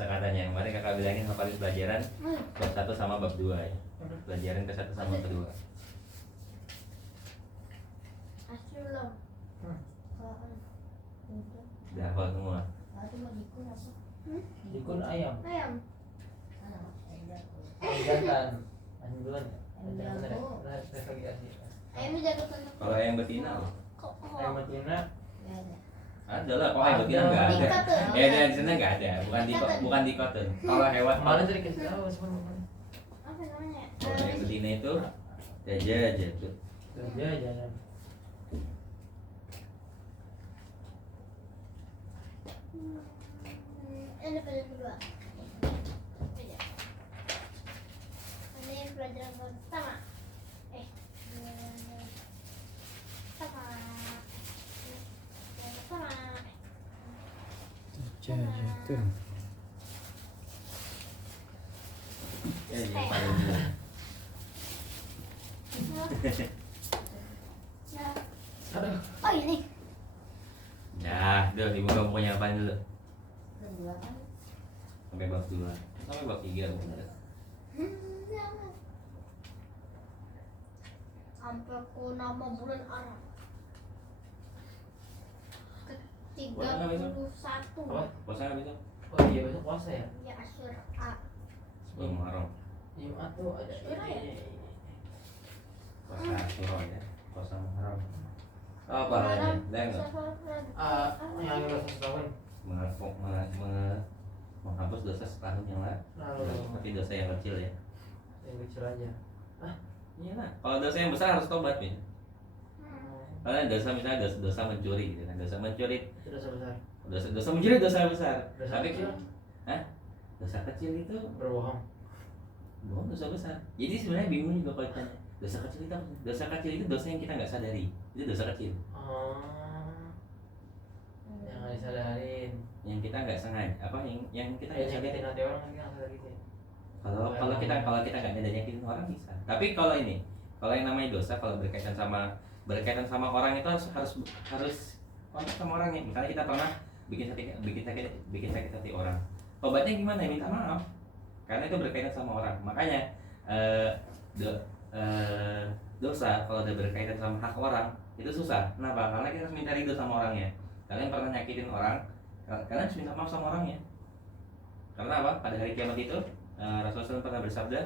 kosakatanya. Kemarin kakak bilangin hafalin pelajaran bab 1 sama bab 2 ya. Pelajaran ke 1 sama ke 2. Astro. Udah hafal semua. Dikun ayam. Ayam. Jantan. Anjing duluan. Ayam jaga tentang. Kalau yang betina loh. Ayam betina. Ada lah, kok yang betina nggak ada. Di sana nggak ada, bukan di cotton. Kalau hewan Kemarin tadi kasih tahu sebenarnya. Apa namanya? kalau yang betina itu aja tuh. Kerja jangan. Ini pelajaran kedua. Ini pelajaran pertama. Pertama. Jajatun. Ya, paling dulu. Aduh. Oh ini. Nah, udah dibuka bukunya apa dulu? Kedua kan. Sampai bab 2. Sampai bab 3 benar. Jangan. Sampai ke nama bulan Arab. Puasa nggak besok? 31. Apa? Puasa nggak besok? Oh iya besok puasa ya. Ya Asyura. Sebelum Muharram. Jumat tuh ada. Puasa Asyura ya. Puasa Muharram. Apa halnya? Enggak. Yang udah 100 tahun. Menghapus dosa setahun yang lalu. Lalu Tapi dosa yang kecil ya. yang kecil aja. Iya lah. Kalau dosa yang besar harus tobat ya. Karena dosa misalnya dosa mencuri gitu kan. Dosa mencuri, Itu dosa besar. dosa mencuri dosa besar. Dosa Tapi kecil dosa kecil itu berbohong. bohong dosa besar. Jadi sebenarnya bingung juga kalau ditanya dosa kecil itu apa? Dosa kecil itu dosa yang kita nggak sadari. Itu dosa kecil. Oh. Yang nggak disadarin. Yang kita nggak sengaja apa yang kita nggak Kayak sadari. nyakitin hati orang kan kita nggak sadar gitu ya. Kalau kita nggak ada nyakitin orang bisa. Tapi kalau yang namanya dosa kalau berkaitan sama orang itu harus kontak sama orangnya. Misalnya kita pernah bikin sakit hati orang. Obatnya gimana? Minta maaf. Karena itu berkaitan sama orang. Makanya dosa kalau udah berkaitan sama hak orang itu susah. Kenapa? Karena kita harus minta ridho sama orangnya. Kalian pernah nyakitin orang, kalian harus minta maaf sama orangnya. Karena apa? Pada hari kiamat itu Rasulullah SAW pernah bersabda,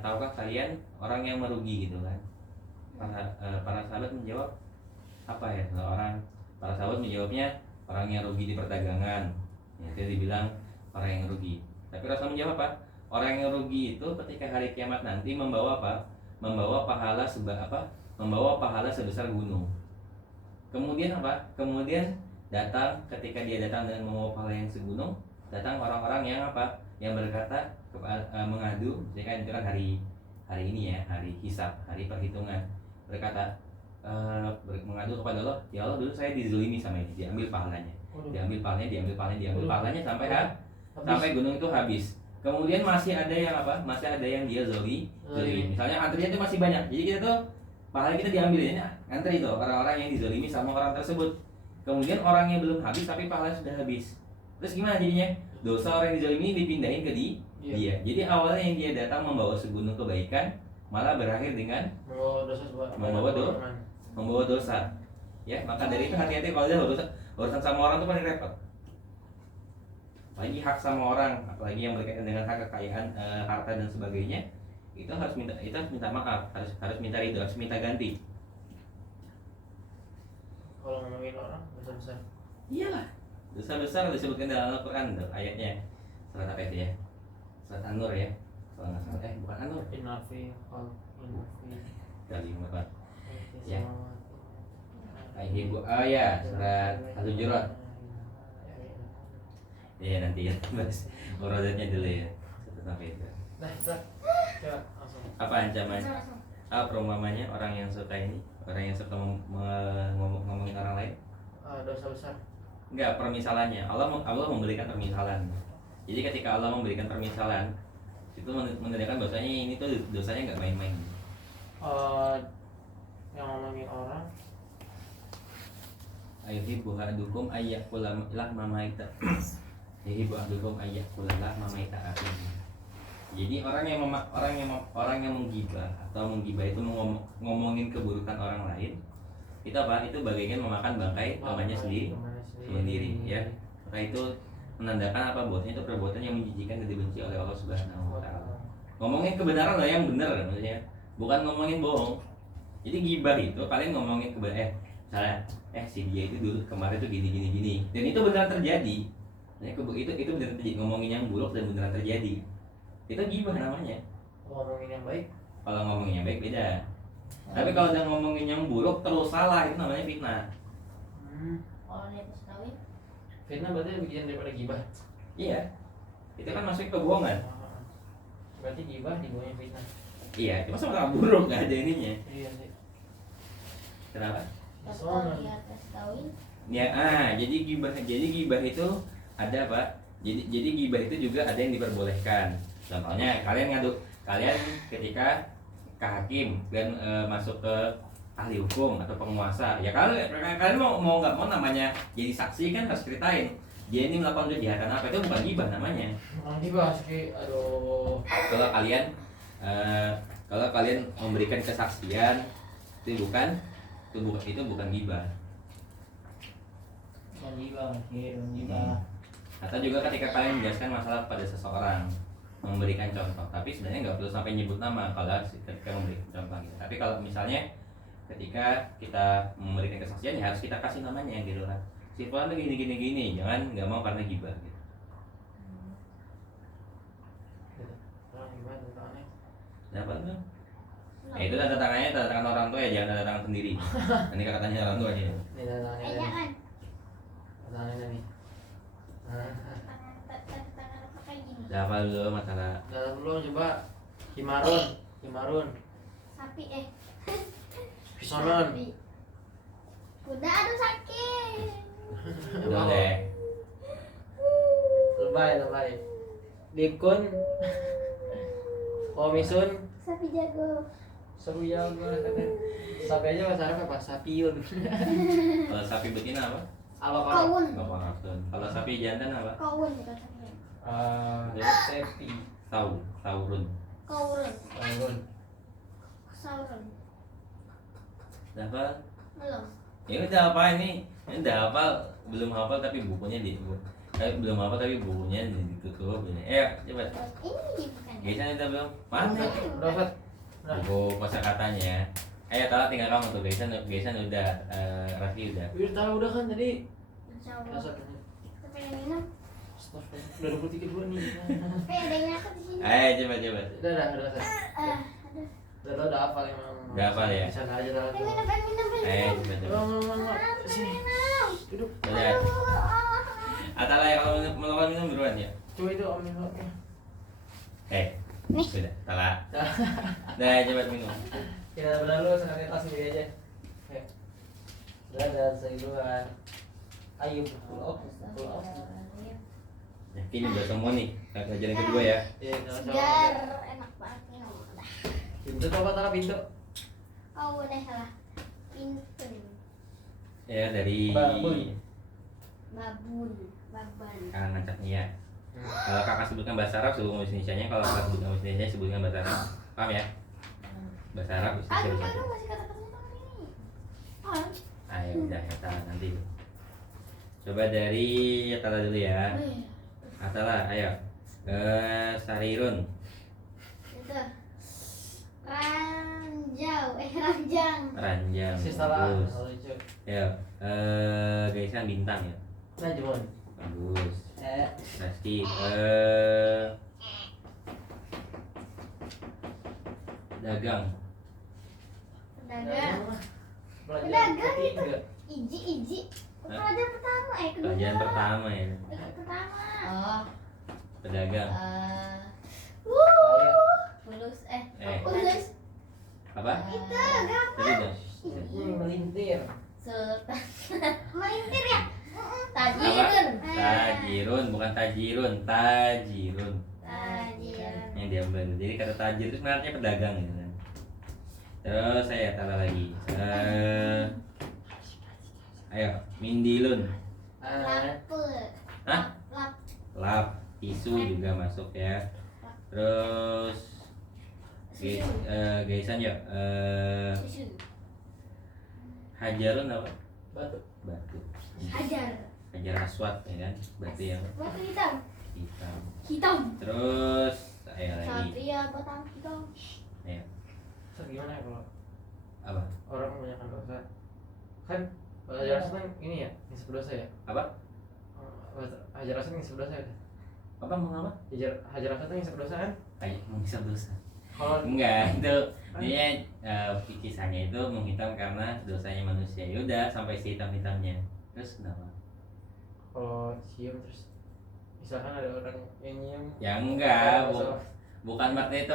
tahukah kalian orang yang merugi gitu kan? Para sahabat menjawab apa ya? Para sahabat menjawabnya orang yang rugi di perdagangan. Ya, itu dibilang orang yang rugi. Tapi Rasul menjawab apa? Orang yang rugi itu ketika hari kiamat nanti membawa apa? Membawa pahala membawa pahala sebesar gunung. Kemudian apa? Kemudian ketika dia datang dengan membawa pahala yang segunung, datang orang-orang yang apa? Yang berkata mengadu, jika itu kan hari ini ya, hari hisab, hari perhitungan. Berkata mengadu kepada Allah, ya Allah dulu saya dizalimi sama ini, diambil pahalanya. Diambil pahalanya sampai gunung itu habis. Kemudian masih ada yang dia zoli. Misalnya antrinya itu masih banyak. Jadi kita tuh pahala kita diambil ya, antri itu orang-orang yang dizalimi sama orang tersebut. Kemudian orangnya belum habis tapi pahala sudah habis. Terus gimana jadinya? Dosa orang yang dizalimi dipindahin ke dia. Jadi awalnya yang dia datang membawa segunung kebaikan, malah berakhir dengan membawa dosa. Ya, maka dari itu hati-hati kalau dia urusan sama orang tuh paling repot. Apalagi hak sama orang, apalagi yang berkaitan dengan hak kekayaan, harta dan sebagainya, itu harus minta maaf, harus minta ridho, harus minta ganti. Kalau ngomongin orang dosa besar. Iyalah, dosa besar disebutkan dalam Al-Quran ayatnya. Surat apa itu ya? Surat An-Nur ya. Kalau nggak salah, bukan An-Nur. Inafi Kali apa? Ya. Ya, surat Al-Hujurat. Ya nanti ya bahas murodatnya dulu ya. Satu sampai itu. Nah, coba langsung. Apa ancaman? Perumpamannya orang yang suka ngomongin orang lain? Dosa besar. Enggak, permisalannya. Allah memberikan permisalan. Jadi ketika Allah memberikan permisalan, itu menandakan bahwasanya ini tuh dosanya nggak main-main. Yang ngomongin orang Ayuhibbu ahadukum ayyakula lahma maita. Yuhibbu ahadukum ayyakula mamaita akhih. Jadi orang yang menggibah atau menggibah itu ngomongin keburukan orang lain, itu apa? Itu bagaikan memakan bangkai temannya sendiri ya. Maka itu menandakan apa? Bahwasanya itu perbuatan yang menjijikan dan dibenci oleh Allah Subhanahu wa taala. Ngomongin kebenaran lah yang benar maksudnya, bukan ngomongin bohong. Jadi gibah itu kalian ngomongin misalnya si dia itu dulu kemarin itu gini dan itu benar terjadi. Nah, itu benar terjadi, ngomongin yang buruk dan benar terjadi. Itu gibah namanya. Ngomongin yang baik. Kalau ngomongin yang baik beda. Tapi kalau udah ngomongin yang buruk terus salah, itu namanya fitnah. Kalau dia pas kawin, Fitnah berarti bagian daripada gibah. Iya. Itu kan masuk kebohongan. Berarti gibah di bawahnya fitnah. Iya, cuma sama buruk nggak ada ininya. Iya sih. Kenapa? kalau dia pas kawin, Ya, jadi gibah itu ada apa? Jadi gibah itu juga ada yang diperbolehkan. Contohnya kalian ketika ke hakim dan masuk ke ahli hukum atau penguasa, ya kalian mau nggak mau namanya jadi saksi kan harus ceritain dia ini melakukan kejahatan apa, itu bukan gibah namanya. Gibah sih, aduh. Kalau kalian memberikan kesaksian itu bukan gibah. Gibah. Atau juga ketika kalian menjelaskan masalah pada seseorang, memberikan contoh, tapi sebenarnya nggak perlu sampai nyebut nama kalau ketika memberikan contoh gitu. Tapi kalau misalnya ketika kita memberikan kesaksian ya harus kita kasih namanya gitu kan. Si Fulan tuh gini, jangan nggak mau karena gibah gitu. Orang gibah tentangnya. Dapat tuh. Ya itu tanda tangan orang tua ya, jangan tanda tangan sendiri. Nanti katanya orang tua aja. Ini tangannya. jangan Tangannya nih. tangan apa kayak gini. Dapat dulu masalah. Dalam dulu coba Himarun. Sapi Pisonon. Sapi. Kuda aduh sakit. Udah deh. Lebay. Dikun. Komisun. Sapi jago. Seru ya gue katanya. Sapi aja bahasa Arab apa? Sapiun. Kalau sapi betina apa? Apa Kawun. Kalau sapi jantan apa? Kawun bukan sapi. Sepi. Taurun. Kawun. Bangun. Sauron. Dapat. Belum. Ya udah apa ini? Ini udah hafal, belum hafal tapi bukunya belum hafal tapi bukunya ditutup. Coba. Ini bukan. Gaisan udah belum? Mana? Dapat. Buku kosakatanya. Tala tinggal kamu tuh Gaisan udah, Raffi udah. Tahu udah kan tadi. Insya Allah. Rasanya. Kita pengen minum. Astagfirullah. Udah 23 dua nih. Ada yang nyakit di sini. Coba. Udah. Ah, Udah hafal emang. Udah hafal ya? Bisa aja dah. pengen minum. Coba. Sini. Minum. Duduk. Udah. Atala ya kalau melakukan minum duluan ya. Coba itu Om minum. Nih. Sudah, Tala. Nah, coba minum. Kita berlalu sekali tas sendiri aja. Udah saya duluan. Ayo pull up. Ini udah semua nih. Pelajaran kedua ya. Iya, Segar, enak banget minum. Udah. Pintu coba taruh pintu. Oh, udah salah. Pintu. Ya dari Babun. Baban. Kakak ngacaknya ya. Kalau kakak sebutkan bahasa Arab sebutkan bahasa Indonesianya, kalau kakak sebutkan bahasa Indonesia sebutkan bahasa Arab. Paham ya? Bahasa Arab bisa Aduh, bisa. aduh, masih kata-katanya tangan ini. Oh, Ya udah ya Tala nanti. Coba dari Atala dulu ya. Atala, ayo. Sarirun. udah. Ranjang. Ranjang. Salah. Bagus. Ya, Gaisan bintang ya. Nah, Jemon. Bagus. Rizky. Dagang. Pedagang. Pelajaran Pedagang ketiga. Iji. Hah? Pelajaran pertama, kedua. Pelajaran pertama ya. Pertama. Pedagang. Fulus. Fulus. Apa? Itu Tadi dong. Melintir. Sultan. Melintir ya? Apa? Tajirun, bukan tajirun, tajirun. Tajir. Yang diambil. Jadi kata tajir itu sebenarnya pedagang gitu kan. Terus saya Tala lagi. Ayo, Mindilun. Lape. Hah? lap, tisu juga masuk ya. Terus gaisan ya, Susu. hajarun apa? Batu. Batu. Hajar. Hajar aswad ya kan, batu yang Batu hitam. hitam. Hitam. Terus saya lagi Satria batang hitam. ya Terus gimana ya kalau apa? orang kebanyakan dosa? Kan hajar aswad kan ini ya, nisab dosa ya. Apa? Hajar aswad nisab dosa ya. Apa mau apa? Hajar aswad nisab dosa kan? Ayo menghisap dosa. Kalau Enggak, itu dia kisahnya itu menghitam karena dosanya manusia. Ya udah sampai sehitam-hitamnya. Terus kenapa? kalau cium terus misalkan ada orang yang nyium Ya enggak, dosa. bukan berarti itu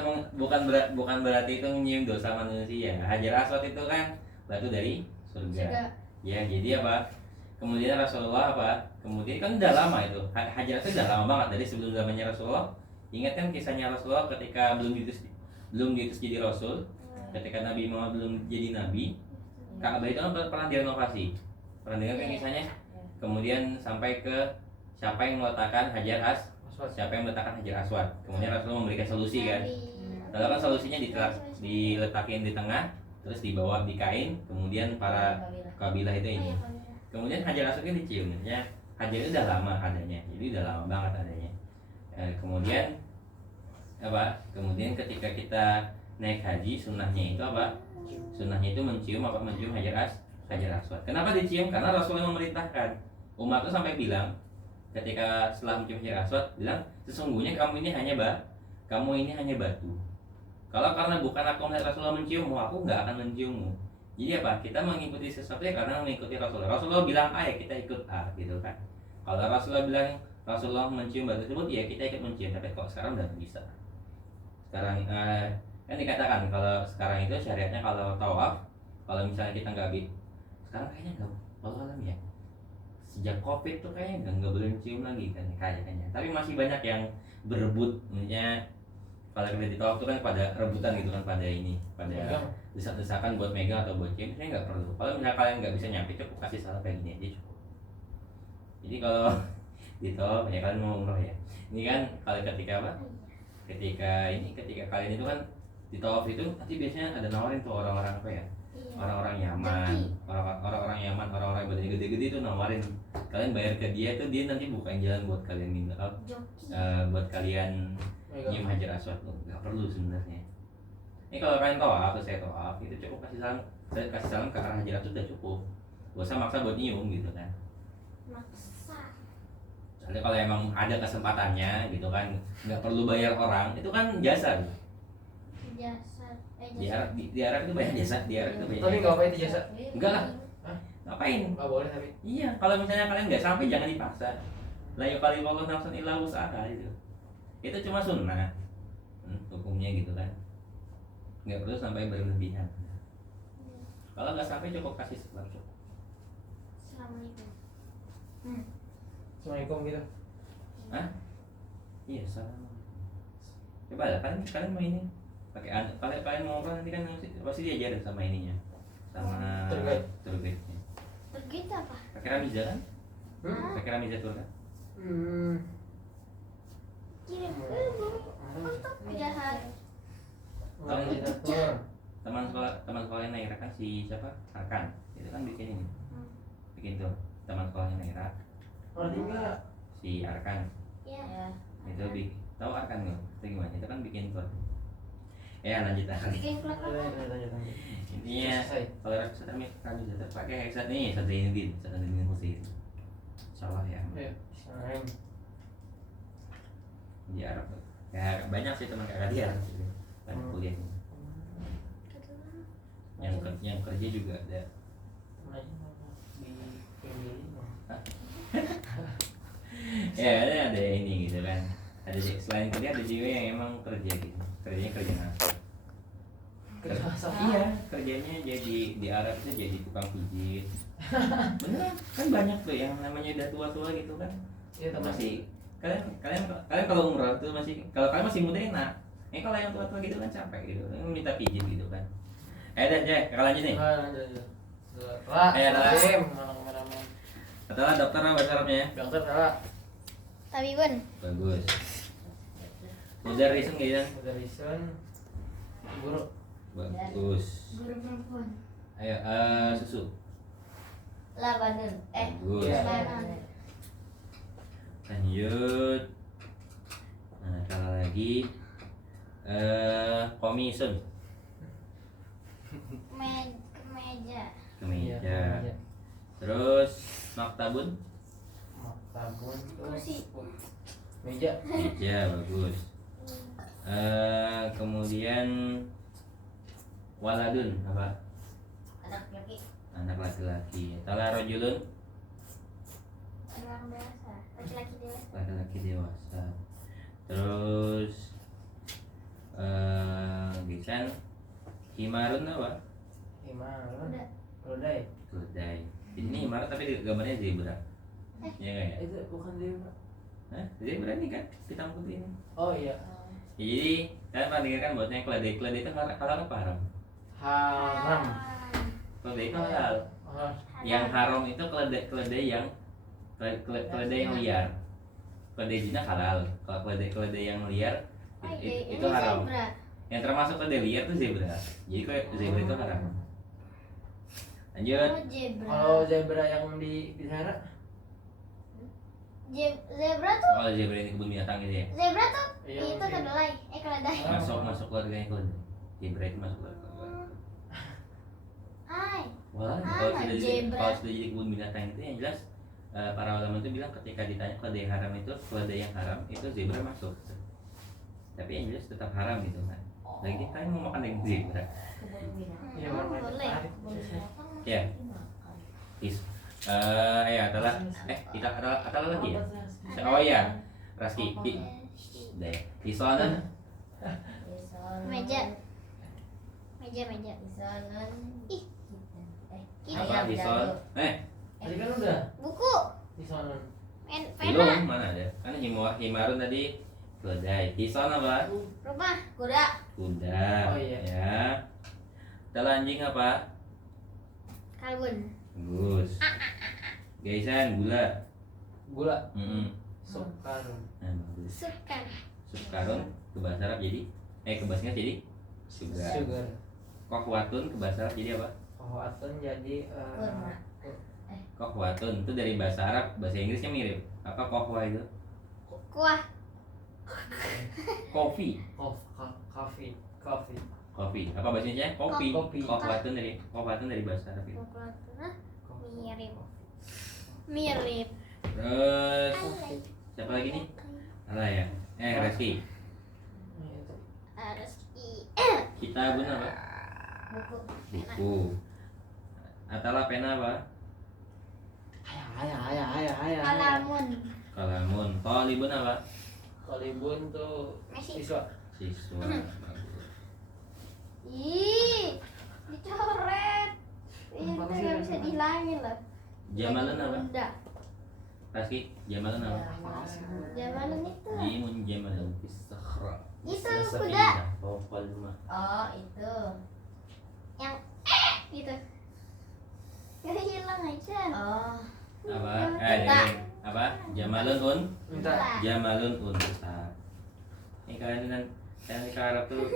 bukan berarti itu nyium dosa manusia. Hajar aswad itu kan batu dari surga. Sudah. Ya, jadi apa? Kemudian Rasulullah apa? Kemudian kan udah lama itu. Hajar aswad udah lama banget dari sebelum zamannya Rasulullah. Ingat kan kisahnya Rasulullah ketika belum diutus jadi rasul, ketika Nabi Muhammad belum jadi nabi, Ka'bah itu kan pernah direnovasi. Pernah dengar kan kisahnya? Kemudian sampai ke siapa yang meletakkan Aswad. siapa yang meletakkan hajar aswad. Kemudian Rasulullah memberikan solusi kan. Lalu kan solusinya diletakin di tengah, terus dibawa di kain, kemudian para kabilah itu ini. Kemudian hajar aswad kan dicium, ya. Hajar itu udah lama adanya, jadi udah lama banget adanya. Kemudian apa? Kemudian ketika kita naik haji, sunnahnya itu apa? Sunnahnya itu mencium hajar aswad. Kenapa dicium? Karena Rasulullah memerintahkan. Umat itu sampai bilang ketika setelah mencium hajar aswad, bilang sesungguhnya kamu ini hanya batu. Kalau karena bukan aku melihat Rasulullah menciummu, aku nggak akan menciummu. Jadi apa? Kita mengikuti sesuatu ya karena mengikuti Rasulullah. Rasulullah bilang A ya kita ikut A gitu kan. Kalau Rasulullah mencium batu tersebut ya kita ikut mencium. Tapi kok sekarang udah bisa. Sekarang kan dikatakan kalau sekarang itu syariatnya kalau tawaf, kalau misalnya kita nggak sekarang kayaknya nggak, walau alam ya. Sejak COVID tuh kayaknya nggak boleh mencium lagi kan kayaknya. Tapi masih banyak yang berebut, maksudnya kalau kita di tawaf tuh kan pada rebutan gitu kan, pada desak-desakan buat megang atau buat cium. Saya nggak perlu. Kalau misalnya kalian nggak bisa nyampe, cukup kasih salam kayak gini aja cukup. Jadi kalau di tawaf ya kalian mau umroh ya. Ini kan kalau ketika apa? Ketika kalian itu kan di tawaf itu nanti biasanya ada nawarin tuh orang-orang apa ya? Orang-orang Yaman, orang-orang Yaman, orang-orang badannya gede-gede itu nawarin kalian bayar ke dia itu dia nanti bukain jalan buat kalian minta buat kalian nyium hajar aswad tuh nggak perlu sebenarnya. Ini kalau kalian tawaf atau saya tawaf itu cukup kasih salam ke arah hajar aswad udah cukup, gak usah maksa buat nyium gitu kan. Maksa. Soalnya kalau emang ada kesempatannya gitu kan nggak perlu bayar orang, itu kan jasa gitu. Di Arab itu banyak jasa, di Arab itu banyak. Tapi nggak apa itu jasa. Enggak lah. Hah? Ngapain? Nggak boleh tapi. Iya, kalau misalnya kalian nggak sampai jangan dipaksa. La yukalifullahu nafsan illa wus'aha itu. Itu cuma sunnah. Hukumnya gitu kan. Nggak perlu sampai berlebihan. Kalau nggak sampai cukup kasih sebab cukup. Assalamualaikum. Assalamualaikum gitu. Hah? Iya, salam. Coba lah, kalian mau ini pakai kalian mau apa nanti kan pasti diajarin sama ininya, sama Tour guide-nya. Begitu apa? Pakai Ramiza kan? Pakai Ramiza tour kan? Kirim ke untuk penjahat. Teman sekolahnya Naira kan si siapa? Arkan. Itu kan bikin ini. Bikin tuh teman sekolahnya Naira. Orang tinggal. Si Arkan. Ya. Itu tahu Arkan nggak? Itu gimana? Itu kan bikin tour. Ya lanjut lagi. Bikin vlog apa? Intinya kalau kami pakai headset nih Sadrinuddin Husain. Insyaallah ya. Iya. Di Arab. Ya banyak sih teman kakak dia kan kuliah. Yang kerja juga ada. Ya ada ini gitu kan. Ada selain kerja ada juga yang emang kerja gitu. Kerja ngasih. Iya, kerjanya jadi di Arab itu jadi tukang pijit. Beneran, kan banyak tuh yang namanya udah tua-tua gitu kan. Iya, Masih kalian kalau umrah tuh kalau kalian masih muda enak. Kalau yang tua-tua gitu kan capek gitu, minta pijit gitu kan. Dan Jack, kakak lanjut nih. Setelah dokter apa bahasa Arabnya? Dokter salah. Tabibun. Bagus. Mudarrisun gitu. Mudarrisun guru. Bagus. Guru perempuan. Ayo susu. Labanun. Bagus. Iya. Labanan. Lanjut. Nah, kalau lagi komisun. Kemeja. Kemeja. Iya. Terus maktabun. Maktabun tuh Kursi. meja. Meja bagus. Kemudian waladun apa? Anak laki. Anak laki-laki. Tala rojulun. Orang dewasa. Laki-laki dewasa. Laki-laki dewasa. Terus gisan himarun apa? Himarun. Udah. Rodai. Keledai. Di sini himarun tapi di gambarnya zebra. Iya nggak ya? Itu bukan dia, Pak. Hah? Zebra ini kan hitam putih ini. Oh iya. Ya, jadi kalian pernah dengar kan bahwasanya keledai itu halal apa haram? Haram. Keledai itu halal. Oh, Yang haram itu keledai yang keledai yang liar. Keledai jinak halal. Kalau keledai yang liar itu haram. Zebra. Yang termasuk keledai liar itu zebra. Jadi kayak zebra itu haram. Lanjut. Oh, zebra. kalau zebra yang di sana Zebra tuh. Oh zebra ini kebun binatang gitu ya. Zebra tuh. Iya, Itu mungkin. kedelai. Keledai. Masuk keluarganya keledai. Zebra itu masuk keluarga. Hai. Wah, Zebra. kalau sudah jadi kebun binatang itu yang jelas para ulama itu bilang ketika ditanya keledai haram itu keledai yang haram itu zebra masuk. Tapi yang jelas tetap haram gitu kan. Lagi kalian mau makan dengan zebra. Iya, Emang warna boleh. tertarik. Ya. Ya adalah kita adalah lagi ya. Oh iya, Raski. Deh. Isonan Meja. Meja. Ih. apa ison? Tadi kan udah Buku. di sana. Pena. Belum mana ada? Kan himarun tadi keledai. Ison apa? Rumah. Kuda. Kuda. Oh, iya. Ya. Telanjing apa? Kalbun. Bagus. Gaisan gula. Gula. Sup. Sukarun. Nah, bagus. Sukan. Sup karun ke bahasa Arab jadi ke bahasa Inggris jadi sugar. Sugar. Kokwatun ke bahasa Arab jadi apa? Kohwatun jadi Kurma. Kokwatun itu dari bahasa Arab, bahasa Inggrisnya mirip. Apa kohwa itu? Kuah. Kopi. Coffee. Kopi. Apa bahasa Indonesia? Kopi. Kopi. Kokwatun dari bahasa Arab itu. Mirip. Terus siapa lagi nih? Alah ya. Reski. Rezeki. Kita guna apa? Buku. Buku. Atala pena apa? Ayah. Kalamun. Kalamun. Qalibun apa? Kolibun tuh Messi. siswa. Siswa. Ih. Dicoret. Itu Apa sih nggak yang bisa kena? dihilangin loh. Jamalun apa? Bunda. Reski. Jamalun apa? Jamalun itu. Jimun jamalun fisakhra. Itu kuda. Oh, qalma. Oh, itu. Yang gitu. Gak hilang aja. Oh. Apa? Unta. Apa? Jamalun Minta. Jamalun unta. Ini kalian kan ke Arab tuh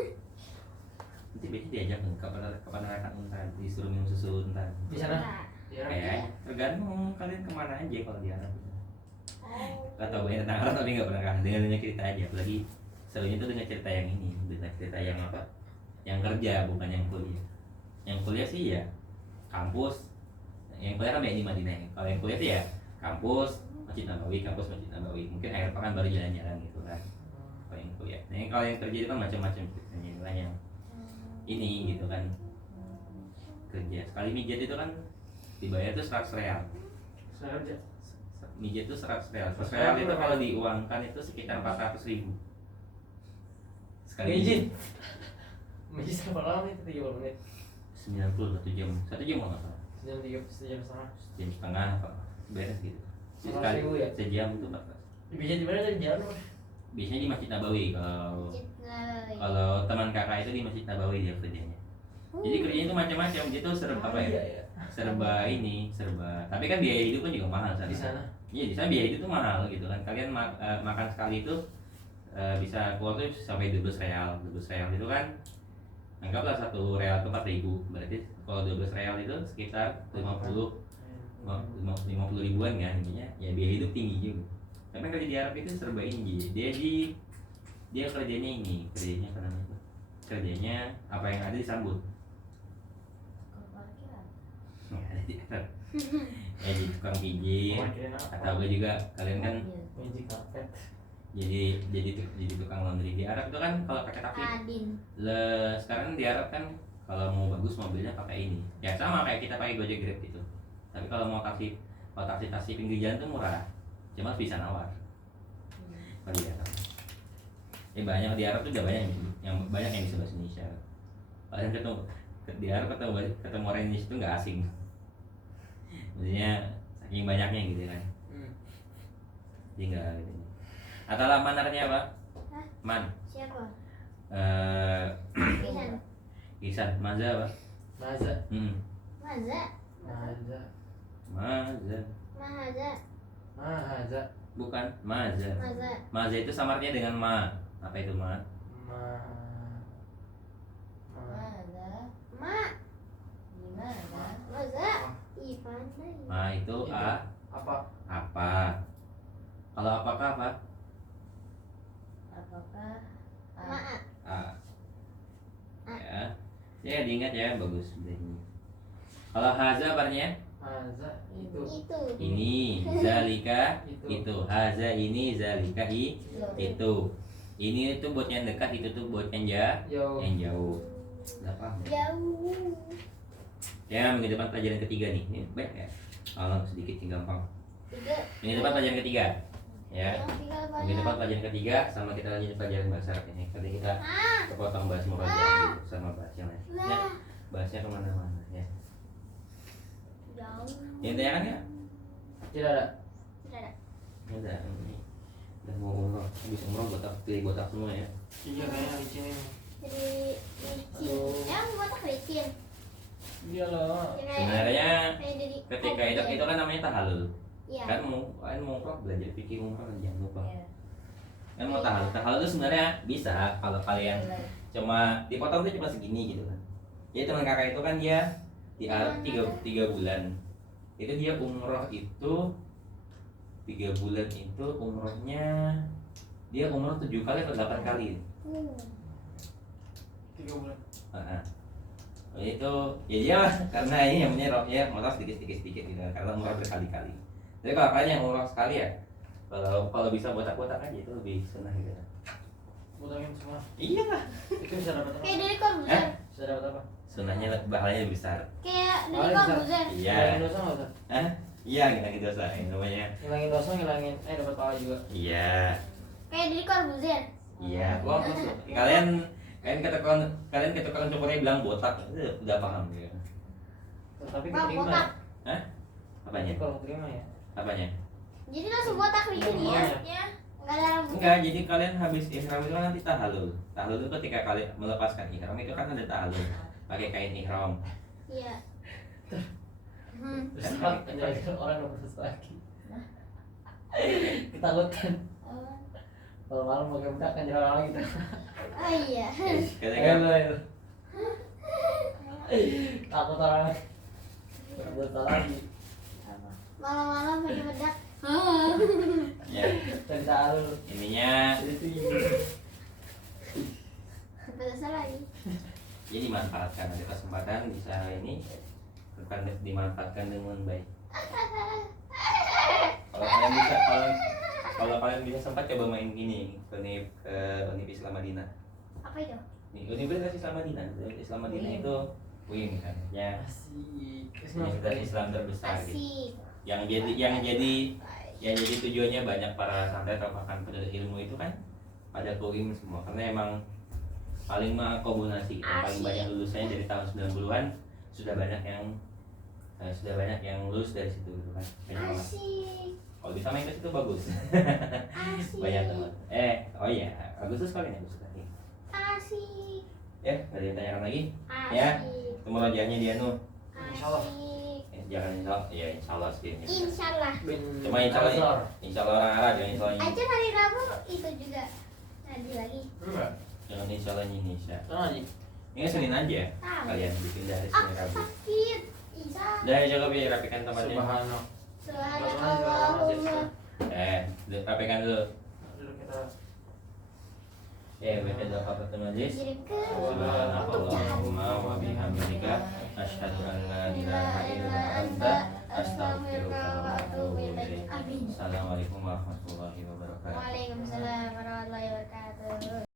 nanti biasanya diajak kapan akan unta disuruh minum susu unta. Di sana. Di Arab. Kayaknya tergantung kalian kemana aja kalau di Arab. Oh. Gak tau banyak tentang Arab tapi nggak pernah dengar cerita aja. Apalagi serunya tuh dengar cerita yang ini, dengar cerita yang apa? Yang kerja bukan yang kuliah. Yang kuliah sih ya kampus. Yang kuliah kan banyak di Madinah. Kalau yang kuliah sih ya kampus Masjid Nabawi, kampus Masjid Nabawi. Mungkin akhir pekan baru jalan-jalan gitu kan. Kalau yang kuliah. Nah, kalau yang kerja itu kan macam-macam ceritanya kan yang ini gitu kan. Kerja sekali mijat itu kan dibayar tuh 100 real. Saya kerja. Mijat itu 100 real. 100 real itu kalau diuangkan itu sekitar 400.000 sekali Mijit. Mijit berapa lama itu? 30 menit. 90 1 jam kalau nggak salah. Sejam setengah. Jam setengah apa beres gitu. Jadi 400.000 sekali ya? sejam itu 400. Mijit di mana dari jalan? Mas? Biasanya di Masjid Nabawi kalau Cipta. kalau teman kakak itu di Masjid Nabawi dia kerjanya. Jadi kerjanya itu macam-macam, dia tuh serba apa ya? Iya. Serba ini, serba. Tapi kan biaya hidup kan juga mahal saat Di itu. sana. Iya, di sana biaya itu tuh mahal gitu kan. Kalian makan sekali itu bisa keluar tuh sampai 12 real. 12 real itu kan anggaplah 1 real itu 4.000. Berarti kalau 12 real itu sekitar 50 ribuan kan intinya. Ya biaya hidup tinggi juga. Tapi kerja di Arab itu serba ini. Dia kerjanya apa namanya itu? Kerjanya apa yang ada disambut. Nggak ada di Arab. Ya jadi tukang pijit. Atau gue juga kalian kan Magic carpet. jadi tukang laundry di Arab itu kan kalau pakai taksi sekarang di Arab kan kalau mau bagus mobilnya pakai ini ya sama kayak kita pakai Gojek Grab gitu, tapi kalau taksi pinggir jalan tuh murah, cuma bisa nawar kalau di Arab. Banyak di Arab tuh udah banyak yang bisa bahasa Indonesia. Kalian di Arab ketemu orang Indonesia itu nggak asing, maksudnya saking banyaknya gitu kan. Jadi nggak gitu. Atau manarnya apa? Hah? Man. Siapa? Ihsan. Ihsan. Maza apa? Maza. Maza. Maza. Maza. Mahaza. Mahaza. Bukan, Maza. Maza. Maza itu samarnya dengan ma. Apa itu ma? Maza. Ma. Gimana? Maza. Ivan. Ma itu a. Apa? Apa? Kalau apakah apa? Apakah? Maaf. A. Ya. Ya diingat ya, bagus ini. Kalau haza barnya Maza itu. ini, zalika Itu. itu. Haza ini, zalika itu. Ini tuh buat yang dekat, itu tuh buat yang Yo. jauh. Udah paham ya? Jauh. Ya, minggu depan pelajaran ketiga nih. Ini baik ya. Kalau sedikit yang gampang. 3. Minggu depan pelajaran ketiga. Ya. Yang 3 Minggu depan pelajaran ketiga sama kita lanjut pelajaran bahasa Arab ini. Tadi kita kepotong bahas mau pelajaran dulu sama bahas yang lain. Ya, bahasnya kemana-mana ya. Jauh. Intinya kan ya? Tidak ada. Tidak ada. Udah, ini udah mau umroh. Habis umroh pilih botak semua ya. Iya kayaknya licin ini. Jadi licin. Aduh. Emang botak licin? Iya loh. Sebenarnya Kayak jadi ketika itu kan namanya tahalul. Iya. Kan mau umroh belajar fikih umroh kan jangan lupa. Iya. Kan mau tahalul itu sebenarnya bisa kalau kalian cuma dipotong tuh cuma segini gitu kan. Jadi teman kakak itu kan dia di Arab 3 bulan. Itu dia umroh itu 3 bulan itu umrohnya dia umroh 7 kali atau 8 kali. 3 bulan. Itu ya dia karena ini yang punya rohnya umroh sedikit gitu kan, karena umroh berkali-kali. Jadi kalau kalian yang umroh sekali ya kalau bisa botak-botak aja itu lebih senang gitu. Botakin semua. Iya lah. Itu bisa dapat apa? Kayak dari Corbuzier. Bisa dapat apa? Sunahnya pahalanya lebih besar. Kayak dari Paling bisa. Corbuzier. Iya. Ngilangin dosa nggak usah? Hah? Iya, kita dosa ini namanya. Ngilangin dosa, dapat pahala juga. Iya. Kayak dari Corbuzier. Iya, gua maksud kalian ke tukang cukurnya bilang botak, itu udah paham ya. Tapi Bang, keterima. botak. Hah? Apanya? Kalau terima ya. Apanya? Jadi langsung botak licin ya? Ya. Enggak ada rambut. Enggak, jadi kalian habis ihram itu kan nanti tahalul. Tahalul itu ketika kalian melepaskan ihram itu kan ada tahalul. Pakai kain ihram. Iya. Terus penjelasan orang nggak terus lagi. Ketakutan. Kalau malam pakai bedak kan jalan orang gitu. Oh iya. Ketika Ayo. Takut orang. Berbuat salah lagi. Malam-malam pakai bedak. ya, Dan tahu. ininya Besar lagi. jadi dimanfaatkan, ada kesempatan bisa ini bukan dimanfaatkan dengan baik. Kalau kalian bisa sempat coba main gini ke Universitas Islam Madinah. Apa itu? Universitas Islam Madinah. Islam Madinah itu UIN kan, ya Asik. Universitas Islam terbesar gitu. Asik. Yang jadi tujuannya banyak para santri atau bahkan penuntut ilmu itu kan pada ke UIN semua, karena emang paling mengakomodasi, paling banyak lulusannya dari tahun 90-an sudah banyak yang lulus dari situ gitu kan. Banyak banget. Asik. Kalau bisa main ke situ bagus. Asik. Banyak teman. Oh iya, Agustus kali ini Agustus lagi. Asik. Ya, ada yang tanyakan lagi? Asik. Ya. Itu merajaannya dia nu. Insyaallah. Asik. jangan insya Allah sih. Insyaallah. Cuma insya Allah orang Arab, jangan insya Allah. Aja hari Rabu itu juga ngaji lagi. Enggak. Jangan insya Allah Indonesia. Ngaji. Ini Senin aja Tahu. kalian bikin dari Aku Senin Rabu. sakit. Isa. Dah coba biar rapikan tempatnya. Subhanallah. Subhanallahumma. Rapikan dulu. Dulu kita Baca doa kafatul majlis. Kirim ke Subhanallahumma wa bihamdika asyhadu an la ilaha illa